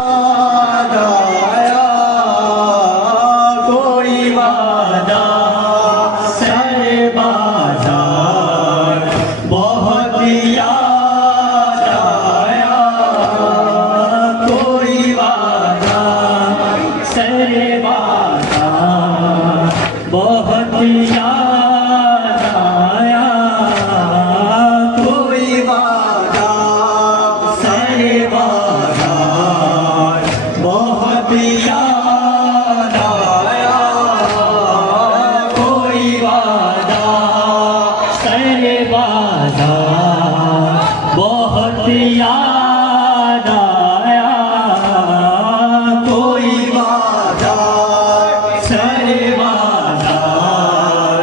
आया कोई वादा सरे बाजार बहुत याद आया कोई वादा सरे बाजार बहुत याद आया कोई वादा सरे बाजार बहुत याद आया कोई वादा सरे बाजार बहुत याद आया कोई वादा सरे बाजार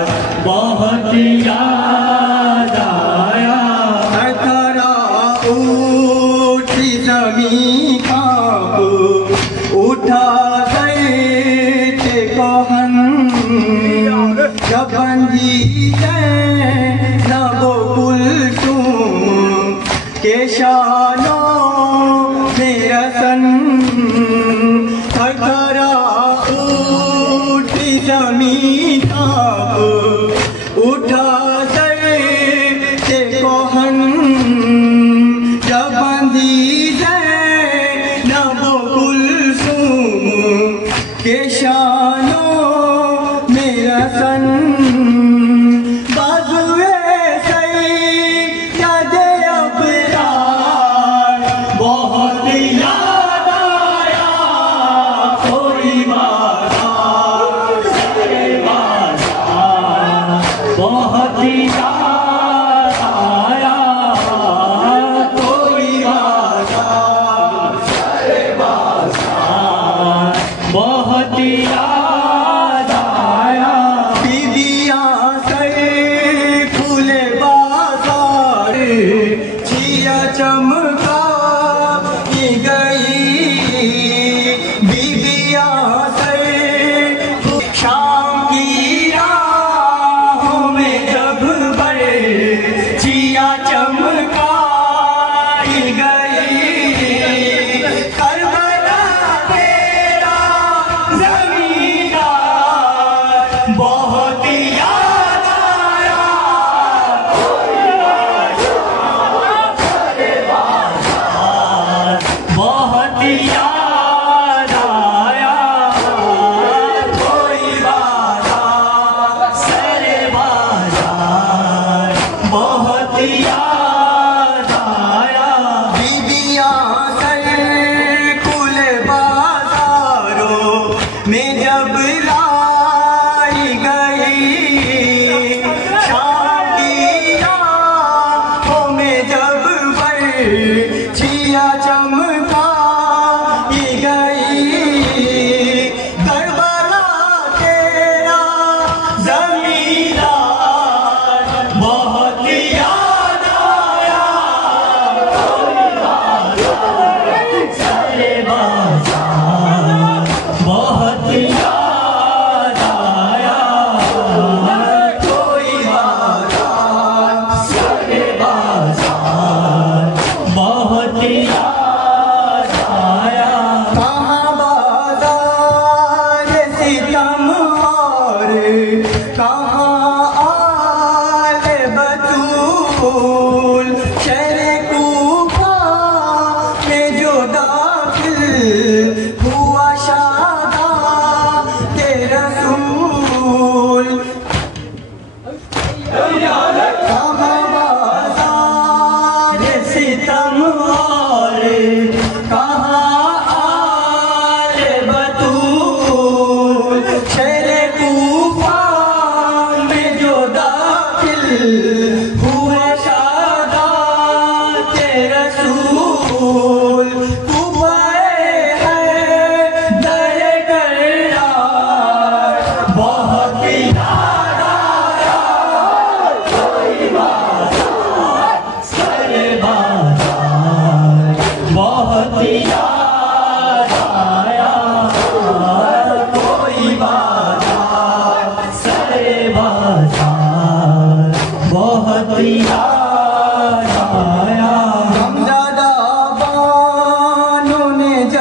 बहुत याद आया खरा उठी जमी कांप उठा गए थे कहन जब बंदी नबो कुलसुम के शानों में रसन खरा उठी जमी कांप उठा गए थे कहन जब बंदी नबो कुलसुम के शानों में रसन बाजुए सैयद अबरार बहुत याद आया कोई वादा सरे बाजार बहुत याद आया कोई वादा सरे बाजार बहुत याद आया बीबियां सरे खुले बाजार जिया चमका गई बीबियां सरे शाम की राहों में जब बड़े जिया चमका गई करबला तेरा जमींदार बहुत याद आया बहुत याद आया कोई वादा सरे बाजार बहुत याद आया बीबियां सरे खुले बाजारों में जब लाई गई शाम की राहों में जब जिया चमका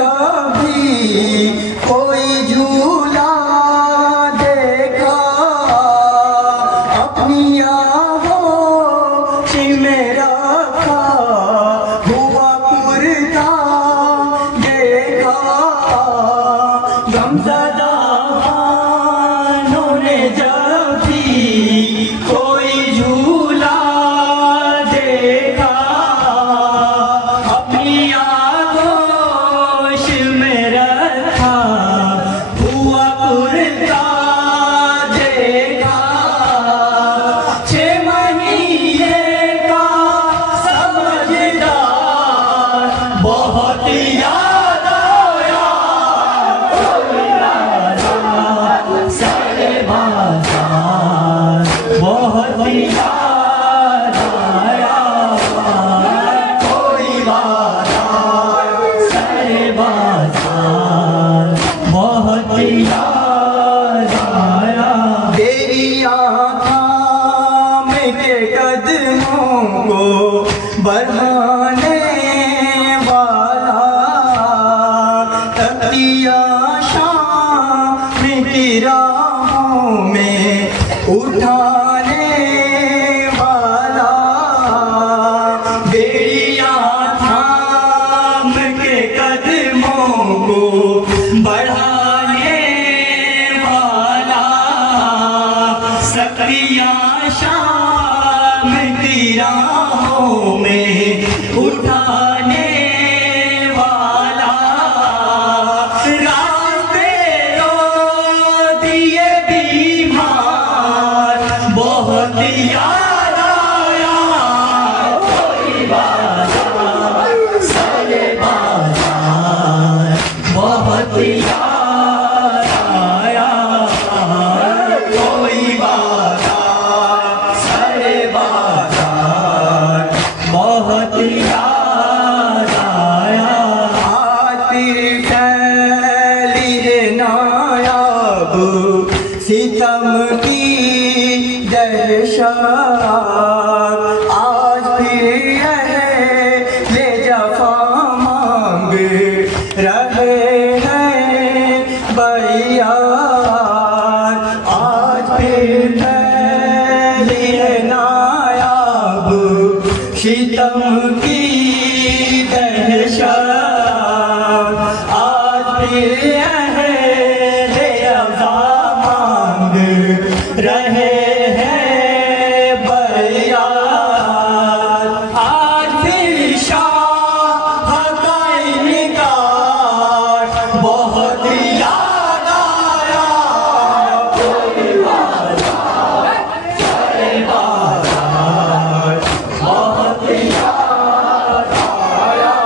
कभी कोई झूला देखा, अपनी आहोश में रखा हुआ कुर्ता देखा। गमज़दा खानों ने जब भी कोई झूला देखा, अपनी आगोश में रखा हुआ कुर्ता देखा। 6 महीने का समझदार बहुत याद आया, सारे बाजार बहुत याद आया, कोई बाजार सारे बाजार बहुत याद आया। तेरी आँखों में के कदमों को बढ़ाने वाला, तकिया शाम की राहों में उठाने वाला, बेड़ियाँ थाम के कदमों को बढ़ाने वाला, तकिया शाम की राहों में उठाने वाला, रास्ते रो दिए बीमार बहुत याद आया, कोई बाजार सारे बाजार बहुत याद आया, कोई बाजार सारे बाजार बहुत याद आया। आतिर टहली रे नायाब सितम की दहशत, आज फिर ले जफा मांग रहे हैं भैया, आज फिर है नायाब सितम की दहशत, आज फिर ले जफा मांग रहे हैं भैया, आज फिर शाह का इनकार बहुत याद आया, कोई बाजार सारे बाजार बहुत याद आया,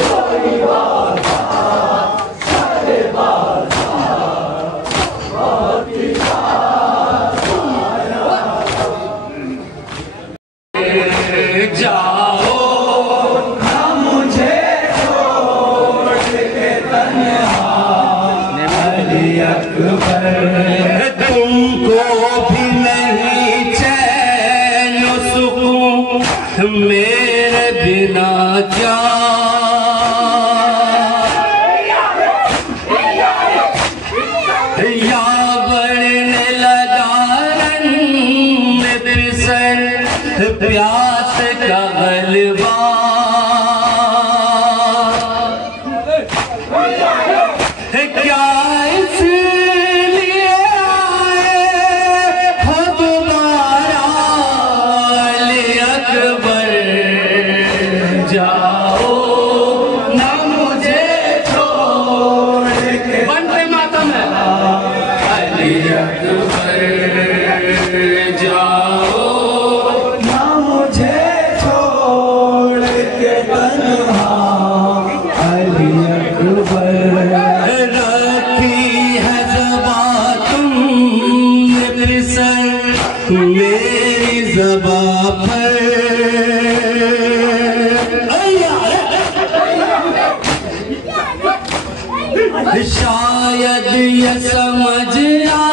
कोई बाजार सारे बाजार बहुत याद आया। जाओ ना मुझे छोड़ के तन्हा अली अकबर, तुमको भी नहीं चैन सुकून मेरे बिना क्या, या बढ़ने लगा रंग फिसल प्यास का गलबा, क्या इसलिए आए हो दोबारा अली अकबर, जाओ ना मुझे छोड़ के, वंदे मातरम अली अकबर, जाओ ना मुझे छोड़ के तन्हा अली अकबर, रखी है ज़बां तुमने फिसल मेरी ज़बां पर, शायद ये समझ आ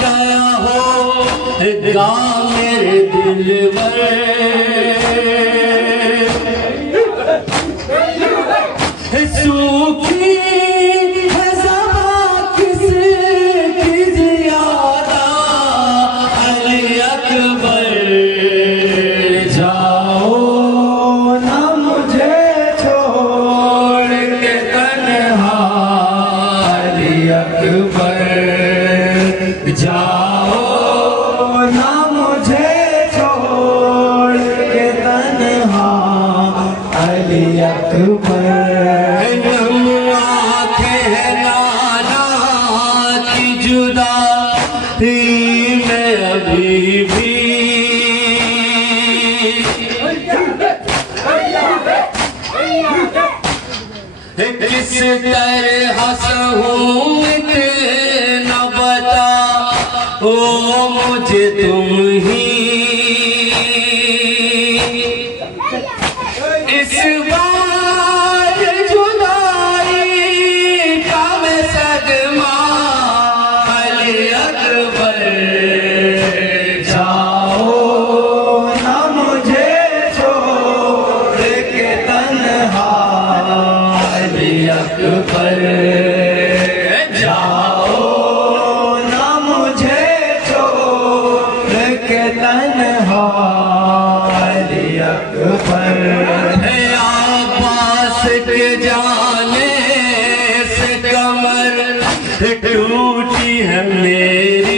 गया होगा मेरे दिलवर, हम आंखें हैं नाना की जुदाई में अभी भी किस तरह सहूं इतना बता ओ मुझे तुम ही इस बार जुदाई का मैं सदमा अली अकबर जाओ ना मुझे छोड़ के तन्हा अली अकबर जाओ ना मुझे छोड़ के तन्हा अली अकबर आबास के जाने से कमर टूटी है मेरी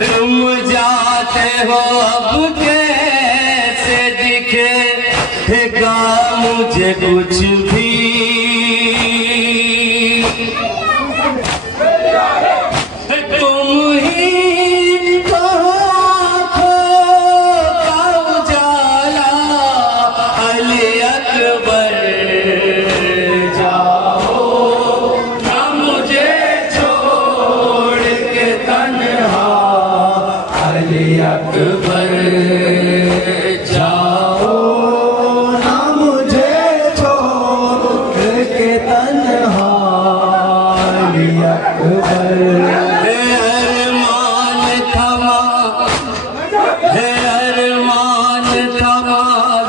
तुम जाते हो अब कैसे दिखेगा मुझे कुछ भी तुम ही तो आँखों का उजाला अली अकबर जाओ ना मुझे छोड़ के तन्हा अली अकबर जाओ ना मुझे छोड़ के तन्हा अली अकबर अरमान थमा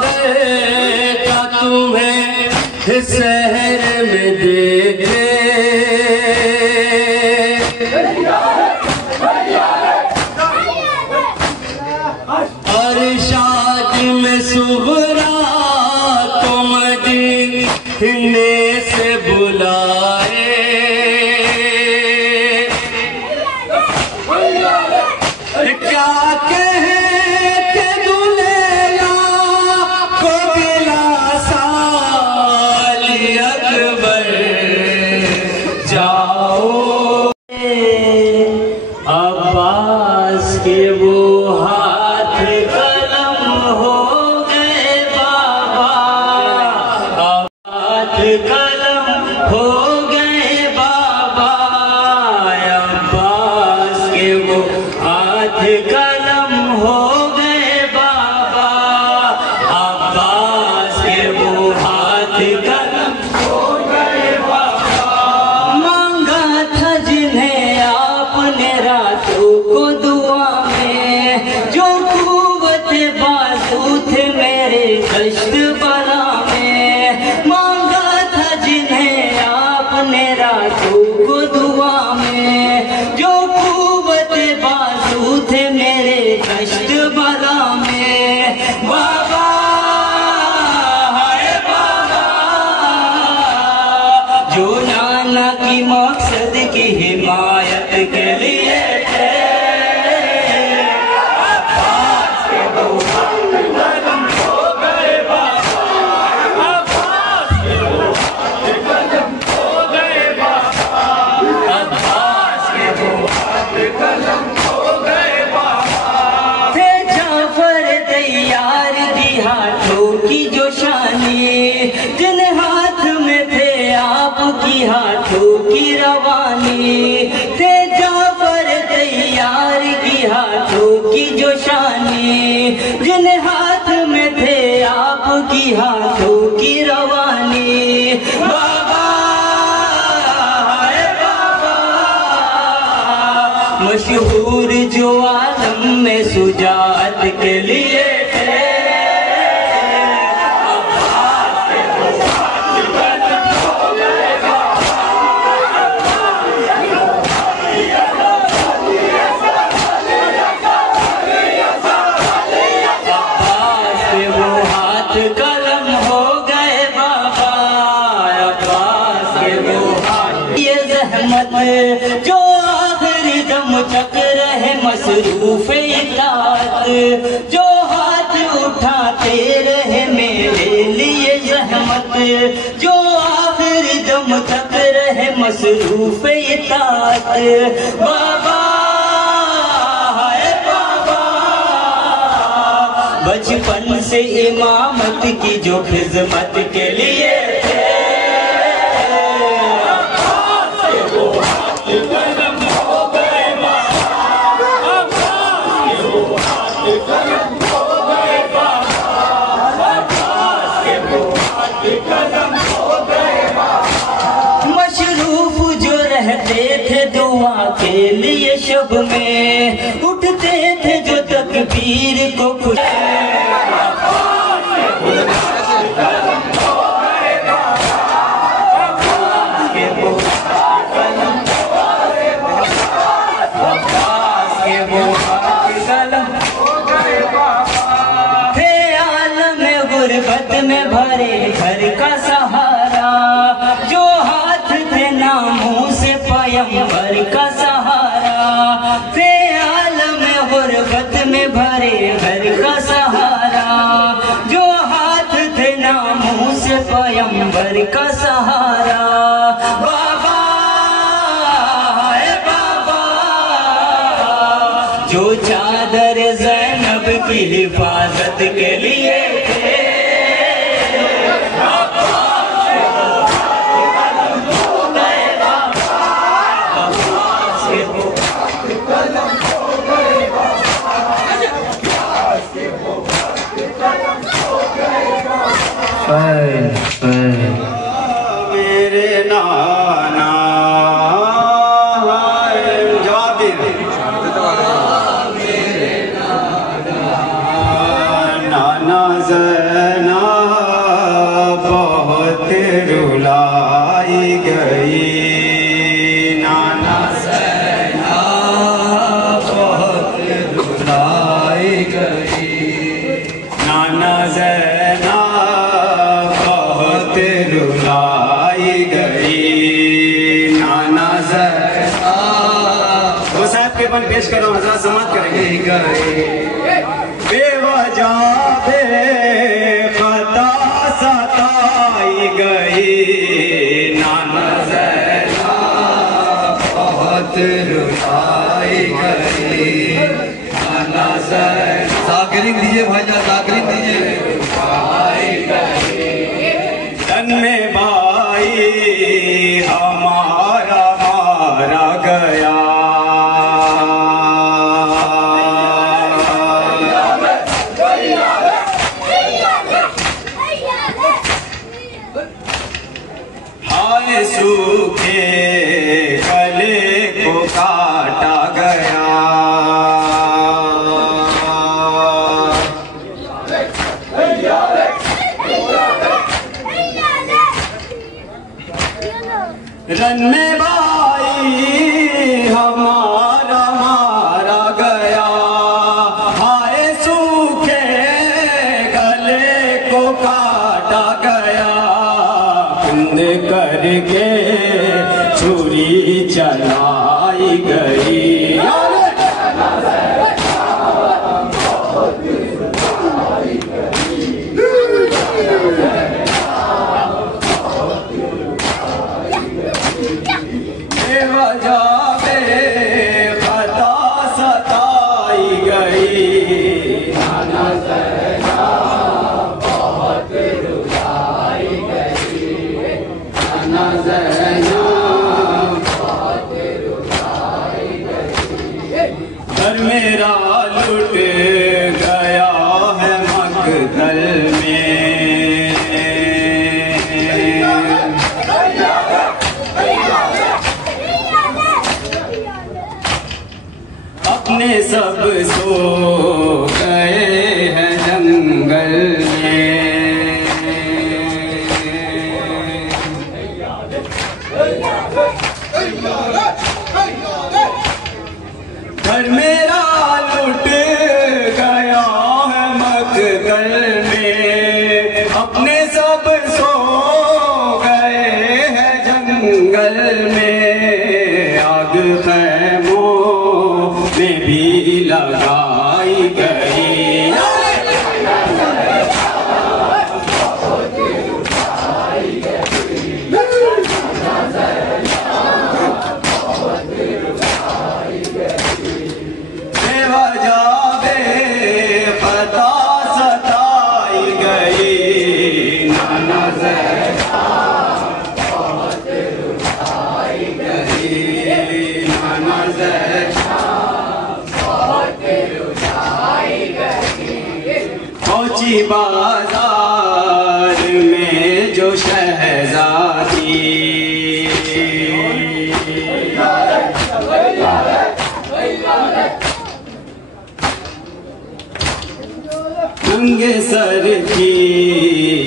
देखा तुम्हें शहर में देखे और शादी में सुबरा तो मदीने से बुलाए क्या कहे के दुल्हनिया को दिलासा अली अकबर जाओ अब्बास के वो हाथ कलम हो गए बाबा हाथ कलम हो गए बाबा अब्बास के वो हाथ कलम हो गए बाबा अब्बास के वो हाथ कलम हो गए बाबा मांगा था जिन्हें आपने रातों को दुआ में जो कुव्वत बाजू थे मेरे कष्ट बला में मांगा था जिन्हें आपने रातों को दुआ में जो कुव्वत बाजू थे मेरे कष्ट बला में बाबा हाय बाबा जो नाना की मकसद की हिमायत के लिए थे अब्बास के वो हाथ कलम हो गए बाबा अब्बास के वो हाथ कलम हो गए बाबा अब्बास के वो हाथ कलम हो गए बाबा थे जाफर तैयार दी हाथों की जो शानी जिन हाथ में थे आपकी हाथों की रवानी थे जाफर तैयार की हाथों की जो शानी जिन हाथ में थे आपकी हाथों की रवानी बाबा हाय बाबा मशहूर जो आलम में सुजात के लिए थे अब्बास के वो हाथ कलम हो गए बाबा अब्बास के वो हाथ कलम हो गए बाबा अब्बास के वो हाथ ये जहमत जो आखिरी दम चक रहे मसरूफ इताअत रहमत, जो हाथ उठाते रहे मेरे लिए जहमत, जो आखिर दम तक रहे मसरूफ इताअत। बाबा है बाबा, बचपन से इमामत की जो खिदमत के लिए थे, मशरूफ जो रहते थे दुआ के लिए शब में, उठते थे जो तकबीर को खुश में भरे घर का सहारा, जो हाथ थे नामों से पैगंबर का सहारा, थे आलम गुरबत में भरे घर का सहारा, जो हाथ थे नामों से पैगंबर का सहारा। बाबा है बाबा, जो चादर ज़ैनब की हिफाजत के लिए थे, मेरे नाना जवाब दे, नाना ज़ैनब बहुत रुलाई गई, नाना ज़ैनब बहुत रुलाई गई, नाना ज़ैनब रुलाई गई, नाना ज़ैनब। वो साहब के बन पेश करो, हज़रत समात करेंगे। गए बेवजह बेखता सताई गई, नाना ज़ैनब बहुत रुलाई गई, नाना ज़ैनब। साकिरिंग दीजिए भाईजान, साकिरिंग दीजिए। में भाई हमारा मारा गया, हाय सूखे गले को काटा गया, रन में भाई हमारा मारा गया, हाय सूखे गले को काटा गया, कुंद करके छुरी चलाई गई, घर मेरा लुट गया है मकतल में, अपने सब सो गए हैं पहुंची बाजार में जो शहजादी, नंगे सर की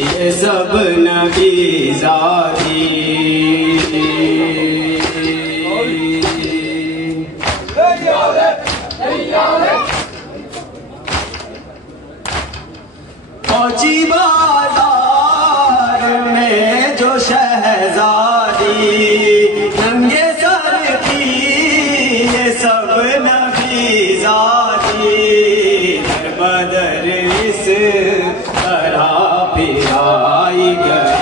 ये सब नबीज़ादी, पहुंची बाजार में जो शहजादी, नंगे सर की ये सब नबीज़ादी, दर बदर इस तरह पिराई गई।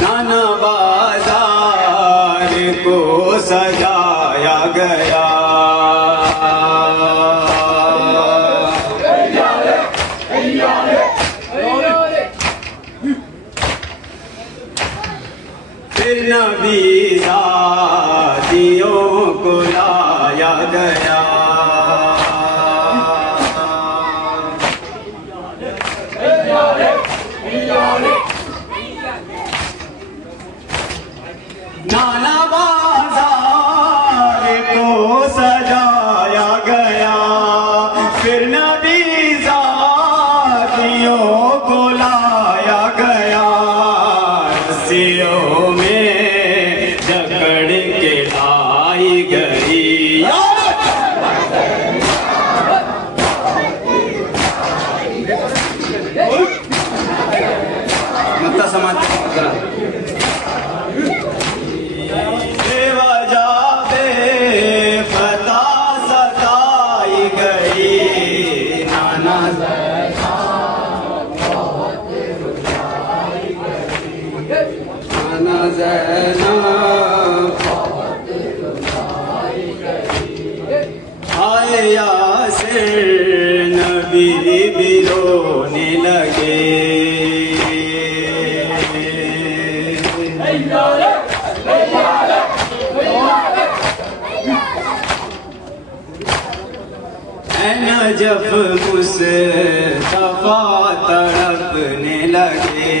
नाना बाजार को सजाया गया, फिर नबीज़ादियों को लाया गया। नाना बाजार को सजाया गया, फिर नबीज़ादियों को लाया गया। रस्सियों में जकड़ के लाई गई, मत्ता समाज आए यासिर नबी भी रोने लगे, नजफ मुस्तफा तड़पने लगे।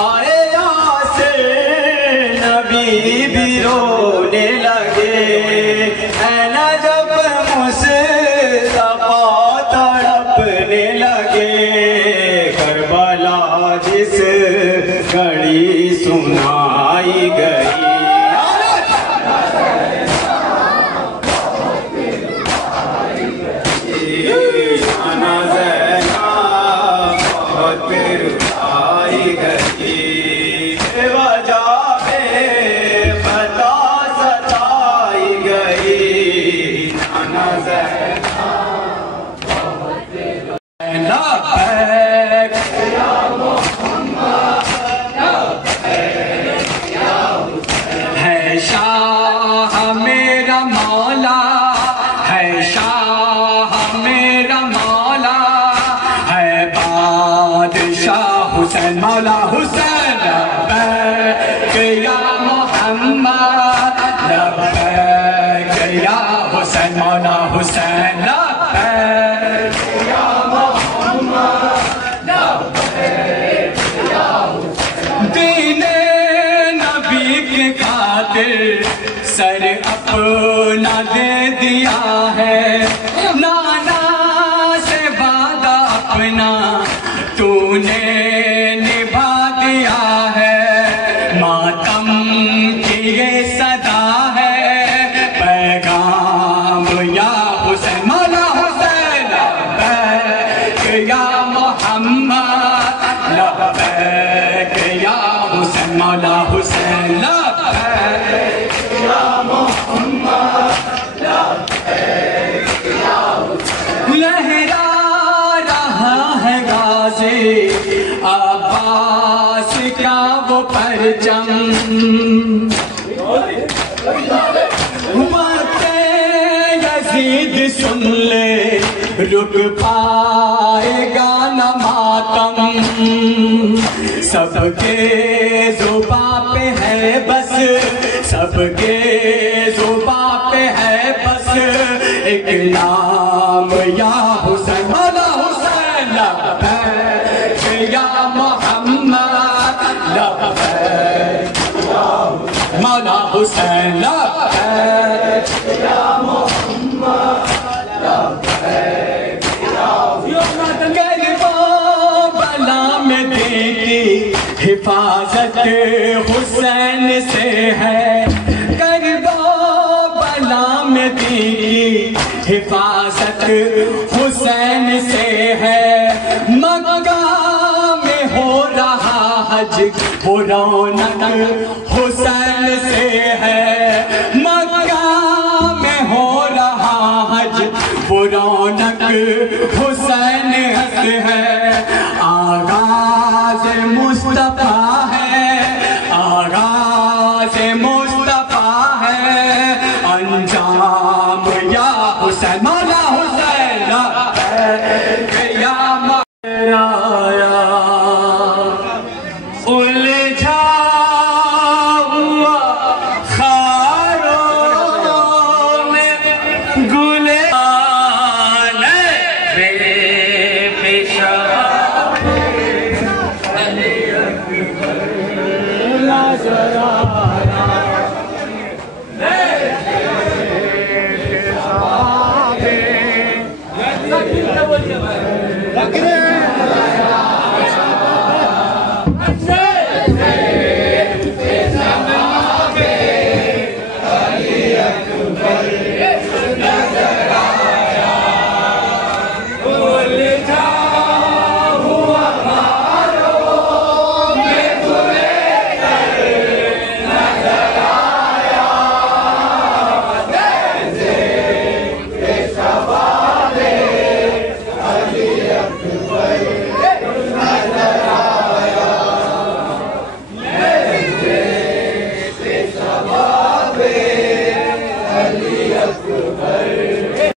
आए यासिर नबी भी रोने लगे, नजफ मुस्तफा तड़पने लगे। करबला जिस घड़ी सुनाई गई, मौला हुसैन लब्बैक या मोहम्मद, लब्बैक या हुसैन, मौला हुसैन लब्बैक या मोहम्मद, लब्बैक या हुसैन। दीने नबी के खातिर सर अपना दे दिया है, नाना से वादा अपना तूने निभा दिया है। मातम की ये सदा है, पैगाम या हुसैन, मौला हुसैन लब्बैक या मोहम्मद, लब्बैक या हुसैन, मौला हुसैन लब्बैक या मोहम्मद लब्बैक या हुसैन। लहरा रहा है गाज़ी अब्बास का वो परचम, यज़ीद सुन ले रुक पाएगा न मातम, सबके ज़ुबां पे है बस, सबके ज़ुबां पे है बस एक नाम या हुसैन। मौला हुसैन लब्बैक या मोहम्मद लब्बैक, मौला हुसैन लब्बैक या मोहम्मद लब्बैक या हुसैन। करबला में देखी हिफाजत हुसैन से है, करबला में देखी हिफाजत हुसैन से है, मक्का में हो रहा हज वो रौनक हुसैन से है, मक्का में हो रहा हज वो रौनक हुसैन से है। आगाज़ मुस्तफा है, आगाज़ मुस्तफा है, अंजाम या हुसैन। मौला हुसैन लब्बैक या मोहम्मद उलझा हुआ खारों में गुलेबान बेपेशा ला जरा